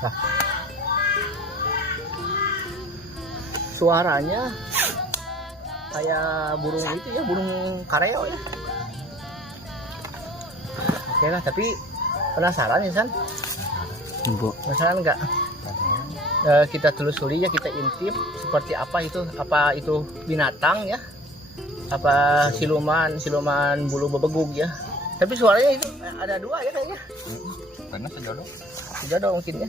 Nah, suaranya kayak burung itu ya, burung kareo ya. Oke lah, tapi penasaran ya San? Penasaran nggak? Kita telusuri ya, kita intip seperti apa itu binatang ya, apa siluman bulu bebegug ya. Tapi suaranya itu ada dua ya kayaknya. Karena sejodoh mungkin ya.